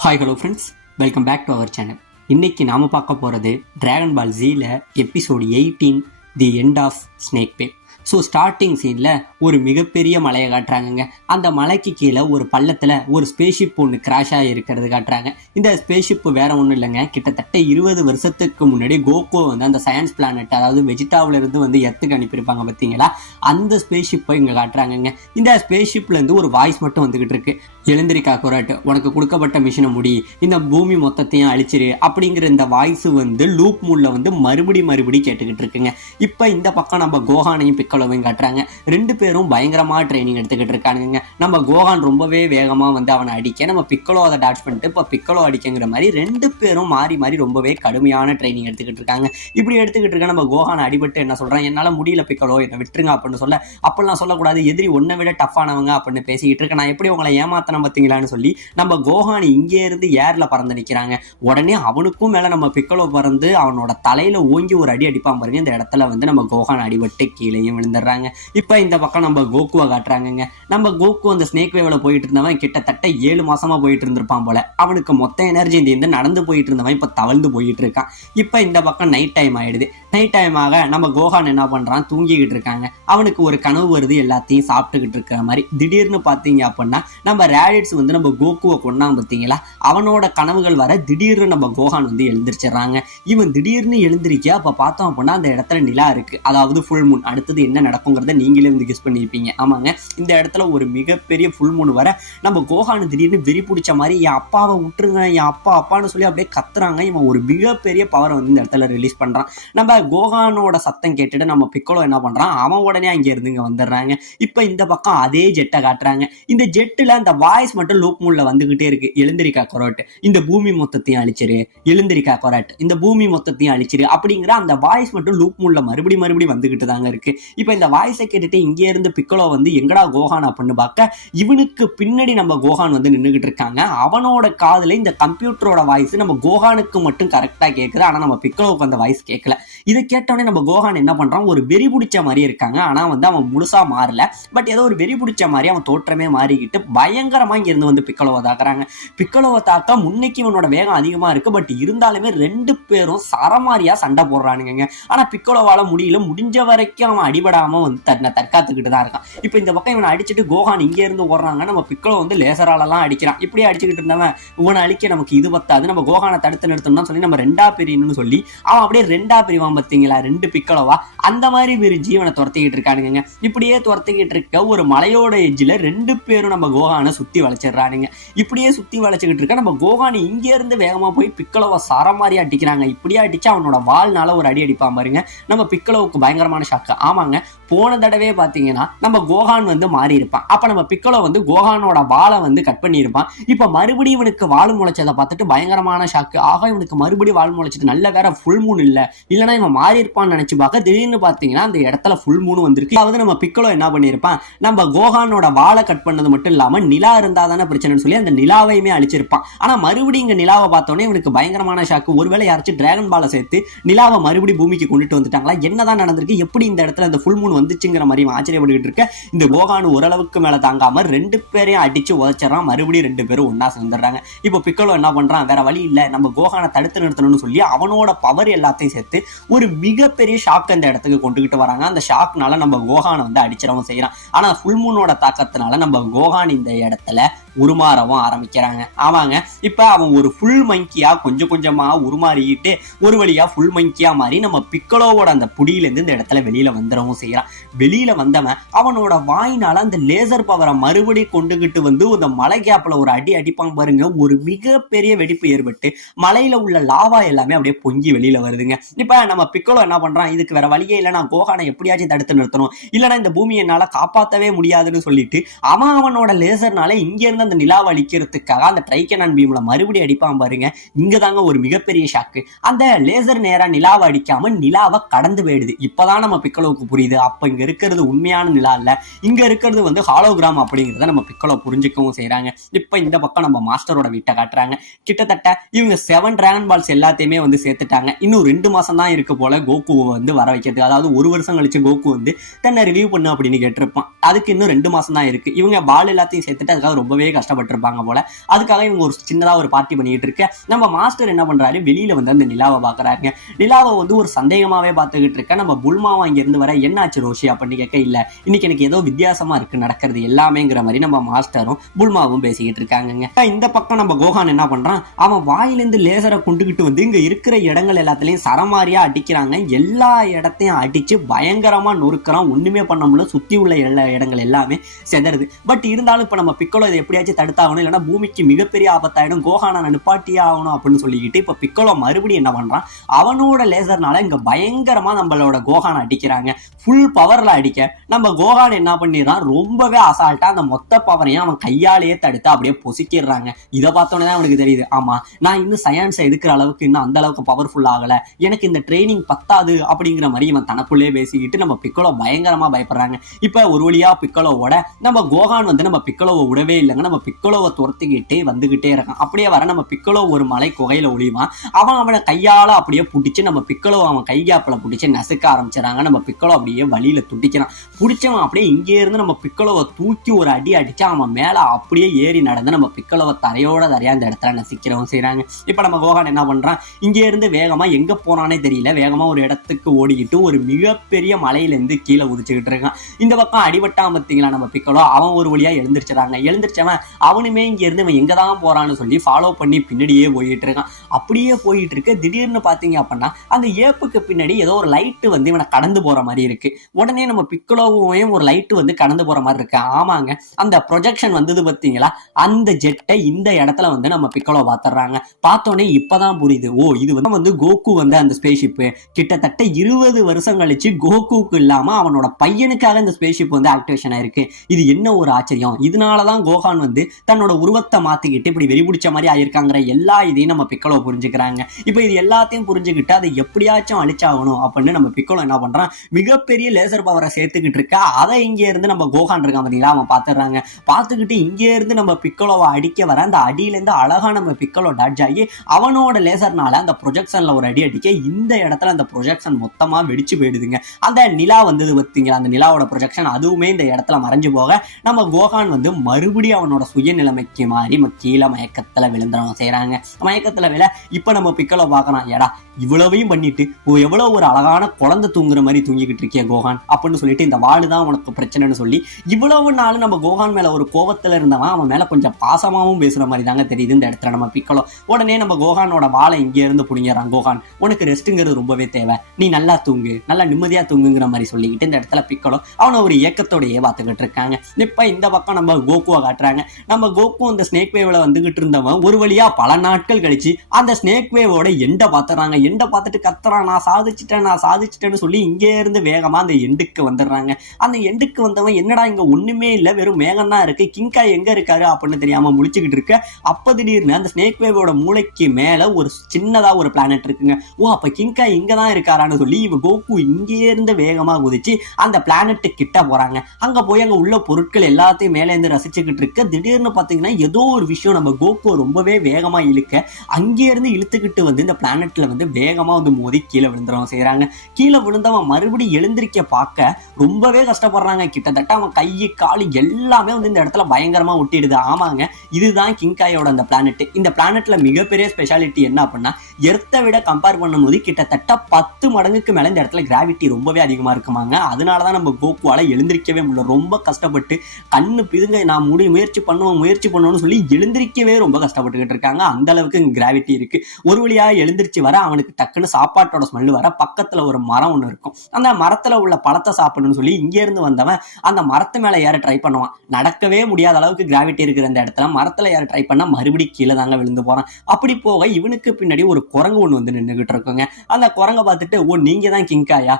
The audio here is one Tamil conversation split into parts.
Hi hello friends, welcome back to our channel. இன்னைக்கு நாம பார்க்க போகிறது டிராகன் பால் ஜீல episode 18 the end of snake way. So starting சீனில் ஒரு மிகப்பெரிய மலையை காட்டுறாங்கங்க. அந்த மலைக்கு கீழே ஒரு பள்ளத்தில் ஒரு ஸ்பேஸ்ஷிப் ஒன்று கிராஷாக இருக்கிறது காட்டுறாங்க. இந்த ஸ்பேஸ்ஷிப் வேற ஒன்றும் இல்லைங்க, கிட்டத்தட்ட 20 வருஷத்துக்கு முன்னாடி கோகோ வந்து அந்த சயின்ஸ் பிளானட், அதாவது வெஜிடாவிலிருந்து வந்து எர்த்துக்கு அனுப்பியிருப்பாங்க பார்த்தீங்களா, அந்த ஸ்பேஸ்ஷிப்பை இங்கே காட்டுறாங்கங்க. இந்த ஸ்பேஸ்ஷிப்லேருந்து ஒரு வாய்ஸ் மட்டும் வந்துக்கிட்டு இருக்கு. எழுந்திரிக்கா குராட், உனக்கு கொடுக்கப்பட்ட மிஷினை முடி, இந்த பூமி மொத்தத்தையும் அழிச்சிரு அப்படிங்கிற இந்த வாய்ஸ் வந்து லூப் மூடில் வந்து மறுபடி கேட்டுக்கிட்டு இருக்குங்க. இப்போ இந்த பக்கம் நம்ம கோஹானையும் பிக்கலோவையும் காட்டுறாங்க. ரெண்டு பேரும் பயங்கரமாக ட்ரைனிங் எடுத்துக்கிட்டு இருக்கானுங்க. நம்ம கோஹான் ரொம்பவே வேகமாக வந்து அவனை அடிக்க, நம்ம பிக்கலோ அதை டாச் பண்ணிட்டு இப்போ பிக்கலோ அடிக்கங்கிற மாதிரி ரெண்டு பேரும் மாறி ரொம்பவே கடுமையான ட்ரைனிங் எடுத்துக்கிட்டு இருக்காங்க. இப்படி எடுத்துக்கிட்டு இருக்க நம்ம கோஹான் அடிபட்டு என்ன சொல்கிறான், என்னால் முடியல பிக்கலோ, என்னை விட்டுருங்க அப்படின்னு சொல்ல, அப்படிலாம் சொல்லக்கூடாது, எதிரி ஒன்றை விட டஃப்பானவங்க அப்படின்னு பேசிக்கிட்டு இருக்க, நான் எப்படி உங்களை ஏமாத்தின பார்த்தீங்களான்னு சொல்லி நம்ம கோஹான் இங்கே இருந்து ஏர்ல பறந்து நிற்கிறாங்க. உடனே அவனுக்கும் மேல நம்ம பிக்கலோ பறந்து அவனோட தலையில ஓங்கி ஒரு அடி அடிப்பான் பாருங்க. இந்த இடத்துல வந்து நம்ம கோஹான் அடிபட்டு கீழேயும் விழுந்துடுறாங்க. இப்ப இந்த பக்கம் நம்ம கோகுவை காட்டுறாங்க. நம்ம கோகு அந்த ஸ்னேக் வேவ்ல போயிட்டு இருந்தவன் கிட்டத்தட்ட 7 மாசமா போயிட்டு இருந்திருப்பான் போல. அவனுக்கு மொத்த எனர்ஜி இந்த நடந்து போயிட்டு இருந்தவன் இப்ப தவழ்ந்து போயிட்டு இருக்கான். இப்ப இந்த பக்கம் நைட் டைம் ஆயிடுது. நைட் டைம் ஆக நம்ம கோஹான் என்ன பண்றான், தூங்கிக்கிட்டு இருக்காங்க. அவனுக்கு ஒரு கனவு வருது, எல்லாத்தையும் சாப்பிட்டுக்கிட்டு இருக்கிற மாதிரி. திடீர்னு பாத்தீங்க அப்படின்னா நம்ம வந்து நம்ம கோகுவை கொண்டாங்க பார்த்தீங்களா, அவனோட கனவுகள் வர திடீர்னு நம்ம கோஹான் வந்து எழுந்திரிச்சிடறாங்க. இவன் திடீர்னு எழுந்திரிக்க அப்ப பார்த்தோம் அப்படின்னா அந்த இடத்துல நிலா இருக்கு, அதாவது ஃபுல் மூன். அடுத்தது என்ன நடக்குங்கிறத நீங்களே வந்து கெஸ் பண்ணியிருப்பீங்க. ஆமாங்க, இந்த இடத்துல ஒரு மிகப்பெரிய ஃபுல் மூன் வர நம்ம கோஹான் திடீர்னு வெறி பிடிச்ச மாதிரி என் அப்பாவை விட்டுருங்க, என் அப்பான்னு சொல்லி அப்படியே கத்துறாங்க. இவன் ஒரு மிகப்பெரிய பவரை வந்து இந்த இடத்துல ரிலீஸ் பண்றான். நம்ம கோஹானோட சத்தம் கேட்டுட்டு நம்ம பிக்கலோ என்ன பண்றான், அவன் உடனே அங்க இருந்து இங்க வந்துடுறாங்க. இப்ப இந்த பக்கம் அதே ஜெட்டை காட்டுறாங்க. இந்த ஜெட்டுல அந்த வாய்ஸ் மட்டும் லூப் மூட்ல வந்துகிட்டே இருக்கு. எழுந்திரிக்கா கொராட், இந்த பூமி மொத்தத்தையும் அழிச்சிரு, எழுந்திரிக்கா கொராட், இந்த பூமி மொத்தத்தையும் அழிச்சிரு அப்படிங்கிற அந்த வாய்ஸ் மட்டும் லூப் மூட்ல மறுபடி வந்துகிட்டு தாங்க இருக்கு. இப்ப இந்த வாய்ஸை கேட்டுட்டு இங்கே இருந்து பிக்கலோ வந்து எங்கடா கோஹான் அப்படின்னு பார்க்க, இவனுக்கு பின்னாடி நம்ம கோஹான் வந்து நின்றுகிட்டு இருக்காங்க. அவனோட காதுல இந்த கம்ப்யூட்டரோட வாய்ஸ் நம்ம கோஹானுக்கு மட்டும் கரெக்டா கேட்குது, ஆனா நம்ம பிக்கலோவுக்கு அந்த வாய்ஸ் கேட்கல. இதை கேட்டவனே நம்ம கோஹான் என்ன பண்றான், ஒரு வெறி பிடிச்ச மாதிரி இருக்காங்க. ஆனா வந்து அவன் முழுசா மாறல, பட் ஏதோ ஒரு வெறி பிடிச்ச மாதிரி அவன் தோற்றமே மாறிக்கிட்டு பயங்கரமா இங்க இருந்து வந்து பிக்கலோவை தாக்குறாங்க. பிக்கலோவை தாக்க முன்னைக்கு இவனோட வேகம் அதிகமா இருக்கு, பட் இருந்தாலுமே ரெண்டு பேரும் சரமாரியா சண்டை போடுறானுங்க. ஆனா பிக்கலோவால முடியல, முடிஞ்ச வரைக்கும் அவன் அடிபடாம வந்து தன்னை தற்காத்துக்கிட்டு தான் இருக்கான். இப்ப இந்த பக்கம் இவனை அடிச்சுட்டு கோஹான் இங்க இருந்து ஓடுறாங்க. நம்ம பிக்கலோ வந்து லேசராலெல்லாம் அடிக்கிறான். இப்படியே அடிச்சுக்கிட்டு இருந்தவன் இவனை அழிக்க நமக்கு இது பத்தாது, நம்ம கோஹானை தடுத்து நிறுத்தணும்னு சொல்லி நம்ம ரெண்டா பிரின்னு சொல்லி அவன் அப்படியே ரெண்டா பிரிவான் பார்த்தீங்களா, ரெண்டு பிக்கலோவா அந்த மாதிரி ஒரு ஜீவனை துரத்திக்கிட்டு இருக்கானுங்க. இப்படியே துரத்திக்கிட்டு இருக்க ஒரு மலையோட எஜ்ஜில் ரெண்டு பேரும் நம்ம கோஹானை சுத்தி வளைச்சிடுறானுங்க. இப்படியே சுத்தி வளைச்சுக்கிட்டு இருக்க நம்ம கோஹான் இங்கே இருந்து வேகமா போய் பிக்கலோவை சரமாரி அடிக்கிறாங்க. இப்படியே அடிச்சு அவனோட வால்னால ஒரு அடி அடிப்பான் பாருங்க. நம்ம பிக்கலோவுக்கு பயங்கரமான ஷாக்கு. ஆமாங்க, போன தடவை பாத்தீங்கன்னா நம்ம கோஹான் வந்து மாறி இருப்பான். அப்ப நம்ம பிக்கலோ வந்து கோஹானோட வாழை வந்து கட் பண்ணி இருப்பான். இப்ப மறுபடியும் இவனுக்கு வால் முளைச்சதை பார்த்துட்டு பயங்கரமான ஷாக்கு. ஆக இவனுக்கு மறுபடியும் வால் முளைச்சிட்டு, நல்ல வேற ஃபுல் மூன் இல்ல, இல்லைன்னா இவன் மாறி இருப்பான்னு நினைச்சு பார்க்க திடீர்னு பாத்தீங்கன்னா அந்த இடத்துல ஃபுல் மூன் வந்திருக்கு. அதாவது நம்ம பிக்கலோ என்ன பண்ணிருப்பான், நம்ம கோஹானோட வாழை கட் பண்ணது மட்டும் இல்லாம நிலா இருந்தா தானே பிரச்சனைன்னு சொல்லி அந்த நிலாவையுமே அழிச்சிருப்பான். ஆனா மறுபடியும் இங்க நிலாவை பார்த்தோன்னே இவனுக்கு பயங்கரமான ஷாக்கு. ஒருவேளை யாராச்சும் டிராகன் பாலை சேர்த்து நிலாவை மறுபடியும் பூமிக்கு கொண்டுட்டு வந்துட்டாங்களா, என்னதான் நடந்திருக்கு, எப்படி இந்த இடத்துல அந்த ஃபுல் மூன் வந்துச்சுங்கிற மாதிரி ஆச்சரியப்பட்டுக்கிட்டு இருக்க இந்த கோஹான் ஓரளவுக்கு மேல தாங்காம ரெண்டு பேரையும் அடிச்சு உதச்சிடறான். மறுபடியும் ரெண்டு பேரும் ஒன்னா சேர்ந்துடுறாங்க. இப்போ பிக்கலோ என்ன பண்றான், வேற வழி இல்ல, நம்ம கோஹானை தடுத்து நிறுத்தணும்னு சொல்லி அவனோட பவர் எல்லாத்தையும் சேர்த்து ஒரு மிகப்பெரிய ஷாக் அந்த இடத்துக்கு கொண்டுகிட்டு வராங்க. அந்த ஷாக்னால நம்ம கோஹானை வந்து அடிச்சிடவும் செய்யறான். ஆனா ஃபுல் மூனோட தாக்கத்தினால நம்ம கோஹான் இந்த இடத்துல உருமாறவும் ஆரம்பிக்கிறாங்க. ஆமாங்க, இப்ப அவன் ஒரு ஃபுல் மங்கியா கொஞ்சம் கொஞ்சமா உருமாறிக்கிட்டு ஒரு வழியா ஃபுல் மங்கியா மாறி நம்ம பிக்கலோவோட அந்த புடியிலிருந்து இந்த இடத்துல வெளியில வந்துடவும் செய்யறான். வெளியில வந்தவன் அவனோட வாயினால அந்த லேசர் பவரை மறுபடி கொண்டுகிட்டு வந்து அந்த மலை கேப்ல ஒரு அடி அடிப்பாங்க பாருங்க. ஒரு மிகப்பெரிய வெடிப்பு ஏற்பட்டு மலையில உள்ள லாவா எல்லாமே அப்படியே பொங்கி வெளியில வருதுங்க. இப்ப நம்ம பிக்கலோ என்ன பண்றான், இதுக்கு வேற வழியே இல்லை, நான் கோஹானை எப்படியாச்சும் தடுத்து நிறுத்தணும், இல்லைன்னா இந்த பூமியை என்னால காப்பாற்றவே முடியாதுன்னு சொல்லிட்டு அவனோட லேசர்னால இங்க இருந்து அந்த நிலாவை அழிக்கிறதுக்காக அந்த ட்ரைகனான் பீம்ல மறுபடியும் அடிப்பான் பாருங்க. இங்க தாங்க ஒரு மிகப்பெரிய ஷாக்கு. அந்த லேசர் நேரா நிலாவை அடிக்காம நிலாவை கடந்து போயிடுது. இப்பதான் நம்ம பிக்கலோவுக்கு புரியுது, அப்ப இங்க இருக்கிறது உண்மையான நிலா இல்ல, இங்க இருக்கிறது வந்து ஹாலோகிராம் அப்படிங்கிறத நம்ம பிக்கலோ புரிஞ்சுக்கவும் செய்யறாங்க. இப்ப இந்த பக்கம் நம்ம மாஸ்டரோட வீட்டை காட்டுறாங்க. கிட்டத்தட்ட இவங்க 7 டிராகன் பால்ஸ் எல்லாத்தையுமே வந்து சேர்த்துட்டாங்க. இன்னும் 2 மாசம் தான் இருக்கு போல கோகுவை வந்து வர வைக்கிறது. அதாவது 1 வருஷம் கழிச்சு கோகு வந்து தன்னை ரிவ்யூ பண்ணு அப்படின்னு கேட்டிருப்பான். அதுக்கு இன்னும் 2 மாசம் தான் இருக்கு. இவங்க பால் எல்லாத்தையும் சேர்த்துட்டு அதுக்காக ரொம்பவே கஷ்டப்பட்டிருப்பாங்க போல. அதுக்காக இவங்க ஒரு சின்னதா ஒரு பார்ட்டி பண்ணிட்டு இருக்க நம்ம மாஸ்டர் என்ன பண்றாரு, வெளியில வந்து அந்த நிலாவை பாக்குறாங்க. நிலாவை வந்து ஒரு சந்தேகமாவே பார்த்துக்கிட்டு இருக்க நம்ம புல்மாவா இங்க இருந்து வர என்னாச்சு ரோஷி அப்படின்னு கேட்க, இல்ல இன்னைக்கு எனக்கு ஏதோ வித்தியாசமா இருக்கு நடக்கிறது எல்லாமேங்கிற மாதிரி நம்ம மாஸ்டரும் புல்மாவும் பேசிக்கிட்டு இருக்காங்க. இந்த பக்கம் நம்ம கோகான் என்ன பண்றான், அவன் வாயிலிருந்து லேசரை கொண்டுகிட்டு வந்து இங்க இருக்கிற இடங்கள் எல்லாத்துலயும் சரமாரியா அடிக்கிறாங்க. எல்லா இடத்தையும் அடிச்சு பயங்கரமா நொறுக்கிறான். ஒண்ணுமே பண்ண முடியல, சுத்தி உள்ள இடங்கள் எல்லாமே செதறுது. பட் இருந்தாலும் இப்ப நம்ம பிக்கோலோ இதை எப்படியாச்சும் தடுத்தாகணும், இல்லைன்னா பூமிக்கு மிகப்பெரிய ஆபத்தாயிடும், கோகான நிப்பாட்டியே ஆகணும் அப்படின்னு சொல்லிக்கிட்டு இப்ப பிக்கோலோ மறுபடியும் என்ன பண்றான், அவனோட லேசர்னால இங்க பயங்கரமா நம்மளோட கோகான் அடிக்கிறாங்க. ஃபுல் பவர்ல அடிக்க நம்ம கோகான் என்ன பண்ணிடுறான், ரொம்பவே அசால்ட்டா அந்த மொத்த பவரையும் அவன் கையாலேயே தடுத்து அப்படியே பொசிக்கிறாங்க. இதை பார்த்தோன்னே தான் அவனுக்கு தெரியுது, ஆமா நான் இன்னும் சயின்ஸை எடுக்கிற அளவுக்கு இன்னும் அந்த அளவுக்கு பவர்ஃபுல் ஆகல, எனக்கு இந்த ட்ரைனிங் பத்தாது அப்படிங்கிற மாதிரி இவன் தனக்குள்ளே பேசிக்கிட்டு நம்ம பிக்கோலோ பயங்கரமா பயப்படுறாங்க. இப்ப ஒரு வழியா பிக்கோலோவோட நம்ம கோகான் வந்து நம்ம பிக்கோலோவை விடவே இல்லைங்க. நம்ம பிக்கோலோவை துரத்திக்கிட்டே வந்துகிட்டே இருக்கான். அப்படியே வர நம்ம பிக்கோலோ ஒரு மலை குகையில ஒளிவான். அவனை கையால அப்படியே பிடிச்சி நம்ம பிக்கோலோ அவன் கையாப்பில பிடிச்சி நசுக்க ஆரம்பிச்சிடறாங்க. நம்ம பிக்கோலோ அப்படியே வழியில துடிக்கிறான். பிடிச்சவன் அப்படியே இங்கே இருந்து நம்ம பிக்கோலோவை தூக்கி ஒரு அடி அடிச்சு அவன் மேல அப்படியே ஏறி நடந்து நம்ம பிக்கோலோவை தரையோட தரையா அந்த இடத்துல நசிக்கிறவன் செய்யறாங்க. இப்ப நம்ம கோகான் என்ன பண்றான், இங்கே இருந்து வேகமா எங்க போனானே தெரியல, வேகமா ஒரு இடத்துக்கு ஓடிக்கிட்டு ஒரு மிகப்பெரிய மலையிலிருந்து கீழே உதிச்சுக்கிட்டு இருக்கான். இந்த பக்கம் அடிபட்டான் பார்த்தீங்களா நம்ம பிக்கோலோ, அவன் ஒரு வழியா எழுந்திரிச்சிடறாங்க. எழுந்திரிச்சவன் அவனுமே இங்க இருந்து இவன் எங்கதான் போறான்னு சொல்லி ஃபாலோ பண்ணி பின்னாடியே போயிட்டு இருக்கான். அப்படியே போயிட்டு இருக்க திடீர்னு பாத்தீங்க அப்படின்னா அந்த ஏப்புக்கு பின்னாடி ஏதோ ஒரு லைட்டு வந்து இவனை கடந்து போற மாதிரி இருக்கு. உடனே நம்ம பிக்கோலோவையும் ஒரு லைட்டு வந்து கடந்து போற மாதிரி இருக்கு. ஆமாங்க, அந்த ப்ரொஜெக்ஷன் வந்தது பார்த்தீங்களா, அந்த ஜெட்டை இந்த இடத்துல வந்து நம்ம பிக்கோலோ பாத்துறாங்க. பார்த்தோன்னே இப்பதான் புரியுது, ஓ இது வந்து கோகு வந்து அந்த ஸ்பேஸ்ஷிப் கிட்டத்தட்ட 20 வருஷம் கழிச்சு கோகுக்கு இல்லாம அவனோட பையனுக்காக இந்த ஸ்பேஸ்ஷிப் வந்து ஆக்டிவேஷன் ஆயிருக்கு. இது என்ன ஒரு ஆச்சரியம். இதனாலதான் கோகான் வந்து தன்னோட உருவத்தை மாத்திக்கிட்டு இப்படி வெறி பிடிச்ச மாதிரி ஆயிருக்காங்கிற எல்லா இதையும் நம்ம பிக்கோலோ புரிஞ்சுக்கிறாங்க. இப்ப இது எல்லாத்தையும் புரிஞ்சுக்கிட்டு அதை எப்படியாச்சும் அழிச்சாகணும் அப்படின்னு நம்ம பிக்கோலோ என்ன பண்றான், மிகப்பெரிய லேசர் பவரை சேர்த்துக்கிட்டு இருக்க அதை இங்க இருந்து நம்ம கோகான் இருக்கான் பாத்தீங்களா, அவன் பாத்துறாங்க. பார்த்துக்கிட்டு இங்கே இருந்து நம்ம பிக்கோலோவை அடிக்க வர அந்த அடியிலேருந்து அழகா நம்ம பிக்கோலோ டாட்ஜ் ஆகி அவனோட லேசர்னால அந்த ப்ரொஜெக்ஷன்ல ஒரு அடி அடிக்க இந்த இடத்துல அந்த ப்ரொஜெக்ஷன் மொத்தமா வெடிச்சு போயிடுதுங்க. அந்த நிலா வந்தது பார்த்தீங்களா, அந்த நிலாவோட ப்ரொஜெக்ஷன் அதுவுமே இந்த இடத்துல மறைஞ்சு போக நம்ம கோகான் வந்து மறுபடியும் அவனோட சுயநிலைமைக்கு மாறி கீழே மயக்கத்துல விழுந்துறவங்க செய்யறாங்க. மயக்கத்துல விழ இப்ப நம்ம பிக்கோலோ பார்க்கலாம், ஏடா இவ்வளவையும் பண்ணிட்டு எவ்வளவு ஒரு அழகான குழந்தை தூங்குற மாதிரி தூங்கிக்கிட்டு இருக்கிய கோகான் அப்படின்னு சொல்லிட்டு, இந்த வாளுதான் உனக்கு பிரச்சனைன்னு சொல்லி இவ்வளவு நாள் நம்ம கோகான் மேல ஒரு கோபத்துல இருந்தவன் அவன் மேல கொஞ்சம் பாசமாவும் பேசுற மாதிரி தாங்க தெரியுது இந்த இடத்துல நம்ம பிக்கோலோ. உடனே நம்ம கோகானோட வாளை இங்கே இருந்து புடிங்கிறான். கோகான், உனக்கு ரெஸ்ட்டுங்கிறது ரொம்பவே தேவை, நீ நல்லா தூங்கு, நல்லா நிம்மதியா தூங்குங்கிற மாதிரி சொல்லிக்கிட்டு இந்த இடத்துல பிக்கோலோ அவனை ஒரு இயக்கத்தோடையே பார்த்துக்கிட்டு இருக்காங்க. இப்ப இந்த பக்கம் நம்ம கோகுவை காட்டுறாங்க. நம்ம கோகு அந்த ஸ்னேக் வேவ்ல வந்துகிட்டு இருந்தவன் ஒரு வழியா பல நாட்கள் கழிச்சு அந்த ஸ்னேக் வேவோட எண்டை பாத்துறாங்க. எண்டை பார்த்துட்டு கத்துறான், நான் சாதிச்சிட்டேன்னு சொல்லி இங்கே இருந்து வேகமா அந்த எண்டுக்கு வந்துடுறாங்க. அந்த எண்டுக்கு வந்தவன் என்னடா இங்க ஒண்ணுமே இல்ல, வெறும் மேகம் தான் இருக்கு, கிங்காய் எங்க இருக்காரு அப்படின்னு தெரியாம முழிச்சுக்கிட்டு இருக்க. அப்ப திடீர்னு அந்த ஸ்னேக் வேவோட மூளைக்கு மேல ஒரு சின்னதா ஒரு பிளானட் இருக்குங்க. ஓ அப்ப கிங்காய் இங்கதான் இருக்காரான்னு சொல்லி இவ கோகு இங்கே இருந்து வேகமா குதிச்சு அந்த பிளானட்டு கிட்ட போறாங்க. அங்க போய் அங்க உள்ள பொருட்கள் எல்லாத்தையும் மேல இருந்து ரசிச்சுக்கிட்டு இருக்க. திடீர்னு பாத்தீங்கன்னா ஏதோ ஒரு விஷயம் நம்ம கோகு ரொம்பவே வேகமா இழுக்க அங்கே இருந்து இழுத்துக்கிட்டு வந்து இந்த பிளானட்ல வந்து வேகமா வந்து மோதி கீழே விழுந்துறவங்க செய்யறாங்க. கீழே விழுந்தவன் மறுபடியும் எழுந்திருக்க பார்க்க ரொம்பவே கஷ்டப்படுறாங்க. கிட்டத்தட்ட அவன் கை காலு எல்லாமே வந்து இந்த இடத்துல பயங்கரமா ஒட்டிடுது. ஆமாங்க, இதுதான் கிங்காயோட அந்த பிளானட். இந்த பிளானட்ல மிகப்பெரிய ஸ்பெஷாலிட்டி என்ன அப்படின்னா, எர்த்தை விட கம்பேர் பண்ணும்போது கிட்டத்தட்ட 10 மடங்குக்கு மேல இந்த இடத்துல கிராவிட்டி ரொம்பவே அதிகமா இருக்குமாங்க. அதனாலதான் நம்ம கோகுவால எழுந்திருக்கவே முடியல. ரொம்ப கஷ்டப்பட்டு கண்ணு பிதுங்க நான் முயற்சி பண்ணுவோம்னு சொல்லி எழுந்திருக்கவே ரொம்ப கஷ்டப்பட்டுக்கிட்டு இருக்காங்க. அந்த அளவுக்கு கிராவிட்டி இருக்கு. ஒரு வழியா எழுந்திருச்சு வர அவனுக்கு டக்குன்னு சாப்பாட்டோட ஸ்மெல் வர பக்கத்துல ஒரு மரம் ஒண்ணு இருக்கும். அந்த மரத்துல உள்ள பழத்தை சாப்பிடணும்னு சொல்லி இங்க இருந்து வந்தவன் அந்த மரத்து மேல ஏற ட்ரை பண்ணுவான். நடக்கவே முடியாத அளவுக்கு கிராவிட்டி இருக்கிற இந்த இடத்துல மரத்துல ஏற ட்ரை பண்ணா மறுபடியும் கீழே தாங்க விழுந்து போறான். அப்படி போக இவனுக்கு பின்னாடி ஒரு குரங்கு ஒண்ணு வந்து நின்றுகிட்டு இருக்குங்க. அந்த குரங்கை பார்த்துட்டு, ஓ நீங்க தான் கிங்காய்,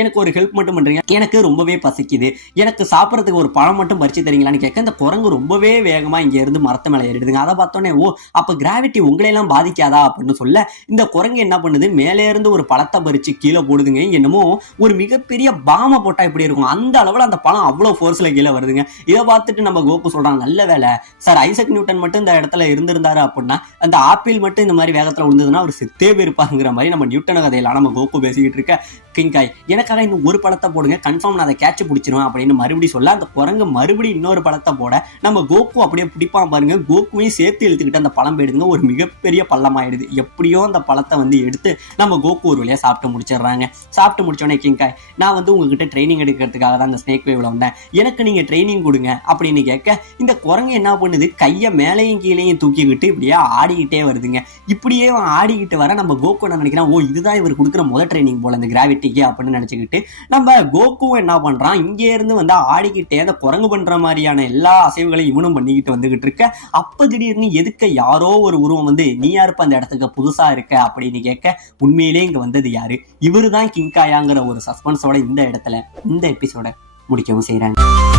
எனக்கு ஒரு ஹெல்ப் மட்டும் பண்றீங்க, எனக்கு ரொம்பவே பசிக்குது, எனக்கு சாப்பிடறதுக்கு ஒரு பழம் மட்டும் பறிச்சு தரீங்களான்னு கேட்க இந்த குரங்கு ரொம்பவே வேகமா இங்க இருந்து மரத்து மேல ஏறிடுதுங்க. அதை பார்த்தோன்னே, ஓ அப்ப கிராவிட்டி உங்களையெல்லாம் பாதிக்காதா அப்படின்னு சொல்ல இந்த குரங்கு என்ன பண்ணுது, மேலே இருந்து ஒரு பழத்தை பறிச்சு கீழே போடுதுங்க. என்னமோ ஒரு மிகப்பெரிய பாமை போட்டா இப்படி இருக்கும் அந்த அளவுல அந்த பழம் அவ்வளவு ஃபோர்ஸ்ல கீழே வருதுங்க. இதை பார்த்துட்டு நம்ம கோகு சொல்றாங்க, நல்ல வேலை சார், ஐசக் நியூட்டன் மட்டும் இந்த இடத்துல இருந்திருந்தாரு அப்படின்னா அந்த ஆப்பிள் மட்டும் இந்த மாதிரி வேகத்துல விழுந்ததுன்னா அவர் செத்தே போயிருப்பாங்கிற மாதிரி நம்ம நியூட்டன் கதையெல்லாம் நம்ம கோகு பேசிக்கிட்டு இருக்க. கிங்காய் எனக்காக இன்னும் ஒரு பழத்தை போடுங்க, கன்ஃபார்ம் நான் அதை கேட்ச் பிடிச்சிருவேன் அப்படின்னு மறுபடியும் சொல்ல அந்த குரங்கு மறுபடியும் இன்னொரு பழத்தை போட நம்ம கோகு அப்படியே பிடிப்பான் பாருங்க. கோகுவையும் சேர்த்து இழுத்துக்கிட்டு அந்த பழம் போயிடுங்க, ஒரு மிகப்பெரிய பள்ளமாயிடுது. எப்படியோ அந்த பழத்தை எடுத்து நம்ம கோகு ஒரு வழியா சாப்பிட்டு முடிச்சிடுறாங்க. சாப்பிட்டு முடிச்சோடனே கிங்காய் நான் உங்ககிட்ட ட்ரைனிங் எடுக்கிறதுக்காக தான் அந்த ஸ்னேக் வேவ்ல வந்தேன், எனக்கு நீங்க ட்ரைனிங் கொடுங்க அப்படின்னு கேட்க இந்த குரங்கு என்ன பண்ணுது, கையை மேலையும் கீழையும் தூக்கிக்கிட்டு இப்படியே ஆடிக்கிட்டே வருதுங்க. இப்படியே ஆடிக்கிட்டு வர நம்ம கோகு என்ன நினைக்கிறான், ஓ இதுதான் இவர் கொடுக்குற முதல் ட்ரைனிங் போல இந்த கிராவிட்டிக்கு அப்படின்னு நினைச்சுக்கிட்டு நம்ம கோகுவும் என்ன பண்றான், இங்கே இருந்து ஆடிக்கிட்டே அந்த குரங்கு பண்ற மாதிரியான எல்லா அசைவுகளையும் இவனும் பண்ணிக்கிட்டு வந்துகிட்டு இருக்க. அப்ப திடீர்னு எதுக்க யாரோ ஒரு உருவம் நீ யாருப்ப அந்த இடத்துக்கு புதுசா இருக்க அப்படின்னு கேட்க, உண்மையிலே இங்க வந்தது யாரு, இவருதான் கிங்காயாங்கிற ஒரு சஸ்பென்ஸோட இந்த இடத்துல இந்த எபிசோட முடிக்கவும் செய்யறாங்க.